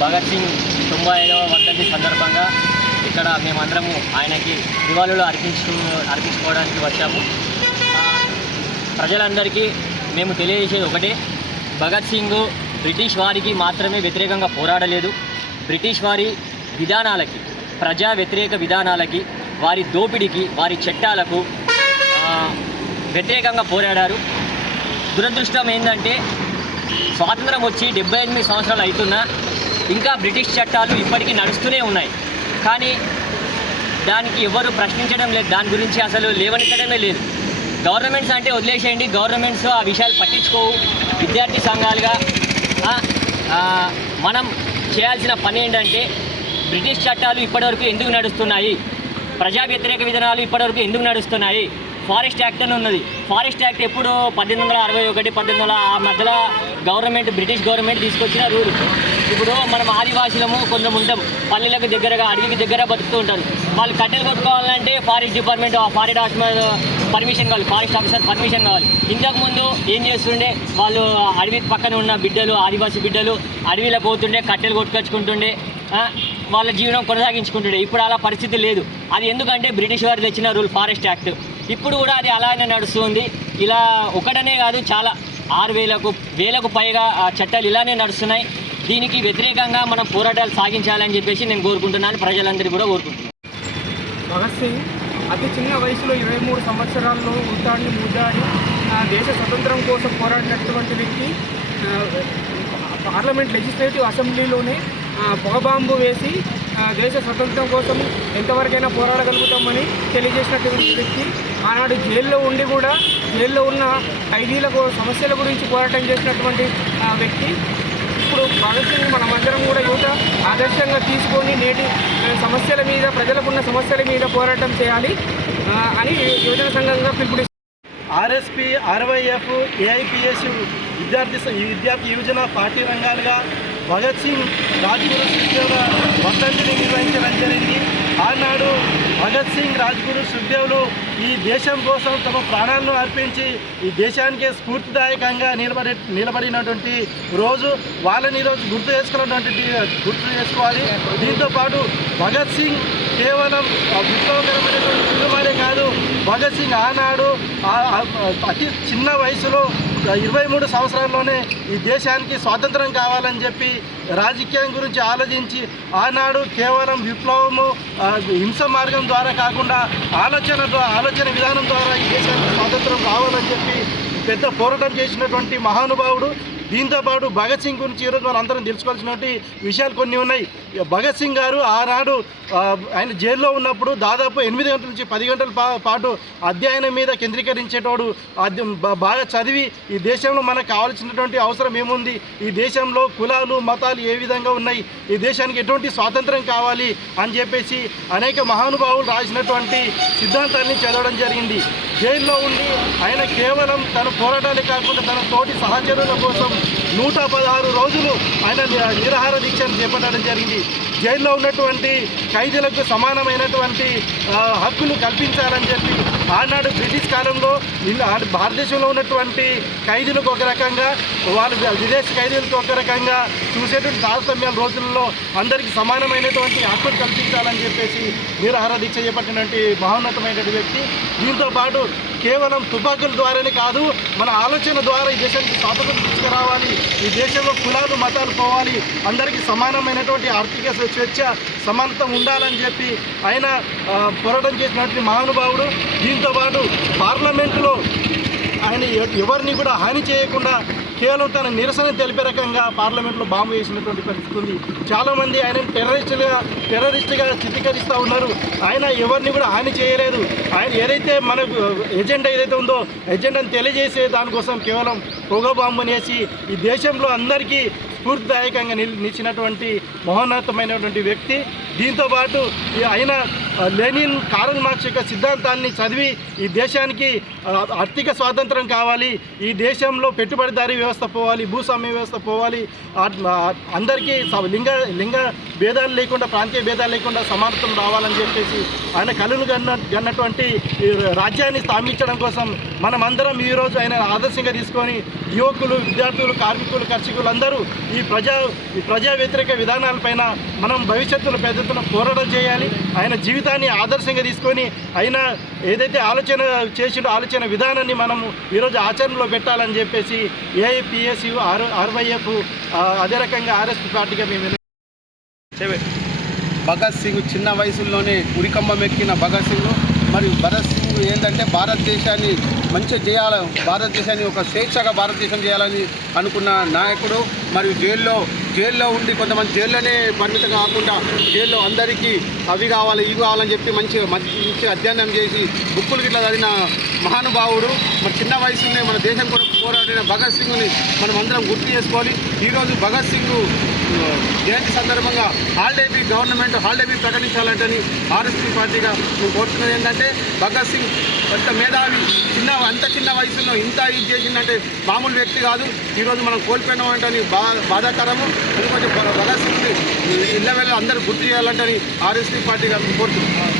భగత్ సింగ్ 95వ వర్ధంతి సందర్భంగా ఇక్కడ మేమందరము ఆయనకి నివాళులు అర్పించుకోవడానికి వచ్చాము. ప్రజలందరికీ మేము తెలియజేసేది ఒకటే, భగత్ సింగ్ బ్రిటిష్ వారికి మాత్రమే వ్యతిరేకంగా పోరాడలేదు. బ్రిటిష్ వారి విధానాలకి, ప్రజా వ్యతిరేక విధానాలకి, వారి దోపిడీకి, వారి చట్టాలకు వ్యతిరేకంగా పోరాడారు. దురదృష్టం ఏంటంటే స్వాతంత్రం వచ్చి 78 సంవత్సరాలు అవుతున్నా ఇంకా బ్రిటిష్ చట్టాలు ఇప్పటికీ నడుస్తూనే ఉన్నాయి. కానీ దానికి ఎవరు ప్రశ్నించడం లేదు, దాని గురించి అసలు లేవనెత్తడమే లేదు. గవర్నమెంట్స్ అంటే వదిలేసేయండి, గవర్నమెంట్స్ ఆ విషయాలు పట్టించుకోవు. విద్యార్థి సంఘాలుగా మనం చేయాల్సిన పని ఏంటంటే బ్రిటిష్ చట్టాలు ఇప్పటివరకు ఎందుకు నడుస్తున్నాయి, ప్రజా వ్యతిరేక విధానాలు ఇప్పటివరకు ఎందుకు నడుస్తున్నాయి. ఫారెస్ట్ యాక్ట్ అని ఉన్నది. ఫారెస్ట్ యాక్ట్ ఎప్పుడు 1861, 1800 ఆ మధ్యలో బ్రిటిష్ గవర్నమెంట్ తీసుకొచ్చిన రూల్. ఇప్పుడు మనం ఆదివాసులము కొంచెం ఉంటాం, పల్లెలకు దగ్గరగా, అడవికి దగ్గర బతుకుతూ ఉంటారు. వాళ్ళు కట్టెలు కొట్టుకోవాలంటే ఫారెస్ట్ డిపార్ట్మెంట్, ఫారెస్ట్ పర్మిషన్ కావాలి, ఫారెస్ట్ ఆఫీసర్ పర్మిషన్ కావాలి. ఇంతకుముందు ఏం చేస్తుండే, వాళ్ళు అడవి పక్కన ఉన్న బిడ్డలు, ఆదివాసీ బిడ్డలు అడవిలో పోతుండే, కట్టెలు కొట్టుకొచ్చుకుంటుండే, వాళ్ళ జీవనం కొనసాగించుకుంటుండే. ఇప్పుడు అలా పరిస్థితి లేదు. అది ఎందుకంటే బ్రిటిష్ వారు తెచ్చిన రూల్, ఫారెస్ట్ యాక్ట్. ఇప్పుడు కూడా అది అలానే నడుస్తుంది. ఇలా ఒకటనే కాదు, చాలా 6,000 పైగా చట్టాలు ఇలానే నడుస్తున్నాయి. దీనికి వ్యతిరేకంగా మనం పోరాటాలు సాగించాలని చెప్పేసి నేను కోరుకుంటున్నాను, ప్రజలందరూ కూడా కోరుకుంటున్నాను. భగత్ సింగ్ అతి చిన్న వయసులో 23 సంవత్సరాల్లో ముద్దాడి దేశ స్వతంత్రం కోసం పోరాడినటువంటి వ్యక్తి. పార్లమెంట్ లెజిస్లేటివ్ అసెంబ్లీలోనే పొగబాంబు వేసి దేశ స్వతంత్రం కోసం ఎంతవరకైనా పోరాడగలుగుతామని తెలియజేసినటువంటి వ్యక్తి. ఆనాడు జైల్లో ఉండి కూడా జైల్లో ఉన్న ఖైదీలకు సమస్యల గురించి పోరాటం చేసినటువంటి వ్యక్తి. ఇప్పుడు భగత్ సింగ్ మనమందరం కూడా యువత ఆదర్శంగా తీసుకొని నేటి సమస్యల మీద, ప్రజలకున్న సమస్యల మీద పోరాటం చేయాలి అని యువజన సంఘంగా పిలుపునిస్తారు. ఆర్ఎస్పీ, ఆర్వైఎఫ్, ఏఐపిఎస్ విద్యార్థి యువజన పార్టీ రంగాలుగా భగత్ సింగ్ రాజ్గురు సుఖ్దేవ్ వర్ధంతిని నిర్వహించడం జరిగింది. ఆనాడు భగత్ సింగ్, రాజ్గురు సుఖ్దేవ్లు ఈ దేశం కోసం తమ ప్రాణాలను అర్పించి ఈ దేశానికే స్ఫూర్తిదాయకంగా నిలబడినటువంటి రోజు. వాళ్ళని ఈరోజు గుర్తు చేసుకోవాలి. దీంతోపాటు భగత్ సింగ్ కేవలం విప్లవకరమైనటువంటి విలువలే కాదు, భగత్ సింగ్ ఆనాడు అతి చిన్న వయసులో 23 సంవత్సరాల్లోనే ఈ దేశానికి స్వాతంత్రం కావాలని చెప్పి రాజకీయం గురించి ఆలోచించి ఆనాడు కేవలం విప్లవము, హింస మార్గం ద్వారా కాకుండా ఆలోచన విధానం ద్వారా ఈ దేశానికి స్వాతంత్రం కావాలని చెప్పి పెద్ద పోరాటం చేసినటువంటి మహానుభావుడు. దీంతోపాటు భగత్ సింగ్ గురించి ఈరోజు మనం అందరం తెలుసుకోవాల్సినటువంటి విషయాలు కొన్ని ఉన్నాయి. భగత్ సింగ్ గారు ఆనాడు ఆయన జైల్లో ఉన్నప్పుడు దాదాపు 8 గంటల నుంచి 10 గంటల పాటు అధ్యయనం మీద కేంద్రీకరించేటోడు. బాగా చదివి ఈ దేశంలో మనకు కావాల్సినటువంటి అవసరం ఏముంది, ఈ దేశంలో కులాలు, మతాలు ఏ విధంగా ఉన్నాయి, ఈ దేశానికి ఎటువంటి స్వాతంత్రం కావాలి అని చెప్పేసి అనేక మహానుభావులు రాసినటువంటి సిద్ధాంతాన్ని చదవడం జరిగింది. జైల్లో ఉండి ఆయన కేవలం తన పోరాటాలే కాకుండా తన తోటి సహచరుల కోసం 116 రోజులు ఆయన నిరాహార దీక్షను చేపట్టడం జరిగింది. జైల్లో ఉన్నటువంటి ఖైదీలకు సమానమైనటువంటి హక్కులు కల్పించాలని చెప్పి ఆనాడు బ్రిటిష్ కాలంలో భారతదేశంలో ఉన్నటువంటి ఖైదీలకు ఒక రకంగా, వాళ్ళు విదేశీ ఖైదీలకు ఒక రకంగా చూసేటువంటి తారతమ్యాల రోజుల్లో అందరికీ సమానమైనటువంటి హక్కులు కల్పించాలని చెప్పేసి నిరాహార దీక్ష చేపట్టినటువంటి మహోన్నతమైనటువంటి వ్యక్తి. దీంతోపాటు కేవలం తుపాకుల ద్వారానే కాదు, మన ఆలోచన ద్వారా ఈ దేశానికి స్వాతంత్రం తీసుకురావాలి, ఈ దేశంలో కులాలు, మతాలు పోవాలి, అందరికీ సమానమైనటువంటి ఆర్థిక స్వేచ్ఛ, సమానత్వం ఉండాలని చెప్పి ఆయన పోరాటం చేసినటువంటి మహానుభావుడు. దీంతోపాటు పార్లమెంటులో ఆయన ఎవరిని కూడా హాని చేయకుండా కేవలం తన నిరసన తెలిపే రకంగా పార్లమెంట్లో బాంబు వేసినటువంటి పరిస్థితి ఉంది. చాలామంది ఆయన టెర్రరిస్ట్గా చిత్రీకరిస్తూ ఉన్నారు. ఆయన ఎవరిని కూడా హాని చేయలేదు. ఆయన ఏదైతే మనకు ఎజెండా ఏదైతే ఉందో ఎజెండాను తెలియజేసే దానికోసం కేవలం పొగ బాంబుని వేసి ఈ దేశంలో అందరికీ స్ఫూర్తిదాయకంగా నిలిచినటువంటి మహోన్నతమైనటువంటి వ్యక్తి. దీంతోపాటు ఆయన లెనిన్, కార్ల్ మార్క్స్ యొక్క సిద్ధాంతాన్ని చదివి ఈ దేశానికి ఆర్థిక స్వాతంత్రం కావాలి, ఈ దేశంలో పెట్టుబడిదారీ వ్యవస్థ పోవాలి, భూస్వామ్య వ్యవస్థ పోవాలి, అందరికీ లింగ భేదాలు లేకుండా, ప్రాంతీయ భేదాలు లేకుండా సమానత్వం రావాలని చెప్పేసి ఆయన కళలు గన్నటువంటి రాజ్యాన్ని స్థాపించడం కోసం మనమందరం ఈరోజు ఆయన ఆదర్శంగా తీసుకొని యువకులు, విద్యార్థులు, కార్మికులు, కర్షకులు అందరూ ఈ ప్రజా వ్యతిరేక విధానాలపైన మనం భవిష్యత్తులో పెద్ద ఎత్తున పోరాటం చేయాలి. ఆయన జీవితాన్ని ఆదర్శంగా తీసుకొని ఆయన ఏదైతే ఆలోచన చేసిండో ఆలోచన విధానాన్ని మనము ఈరోజు ఆచరణలో పెట్టాలని చెప్పేసి ఏఐపిఎస్యు, ఆర్వైఎఫ్, అదే రకంగా ఆర్ఎస్పీ పార్టీగా మేము భగత్ సింగ్ చిన్న వయసులోనే ఉరికంబం ఎక్కిన భగత్ సింగ్ మరియు భరత్ సింగ్ ఏంటంటే భారతదేశాన్ని మంచిగా చేయాలి, భారతదేశాన్ని ఒక స్వేచ్ఛగా భారతదేశం చేయాలని అనుకున్న నాయకుడు. మరియు జైల్లో ఉండి కొంతమంది జైల్లోనే పరిమితం కాకుండా జైల్లో అందరికీ అవి కావాలి, ఇవి కావాలని చెప్పి మంచి అధ్యయనం చేసి బుక్కులు గిట్లా చదివిన మహానుభావుడు. మరి చిన్న వయసులోనే మన దేశం కొరకు పోరాడిన భగత్ సింగ్ని మనం అందరం గుర్తు చేసుకోవాలి. ఈరోజు భగత్ సింగ్ జయంతి సందర్భంగా గవర్నమెంట్ హాలిడే ప్రకటించాలంటని ఆర్ఎస్పీ పార్టీగా మేము కోరుతున్నది ఏంటంటే, భగత్ సింగ్ అంత మేధావి, అంత చిన్న వయసులో ఇంత ఇది చేసిందంటే మామూలు వ్యక్తి కాదు. ఈరోజు మనం కోల్పోయినామంటని బాధాకరము. ఎందుకంటే భగత్ సింగ్ని ఇళ్ళ వెళ్ళి అందరూ గుర్తు చేయాలంటని ఆర్ఎస్పీ పార్టీగా కోరుతున్నాం.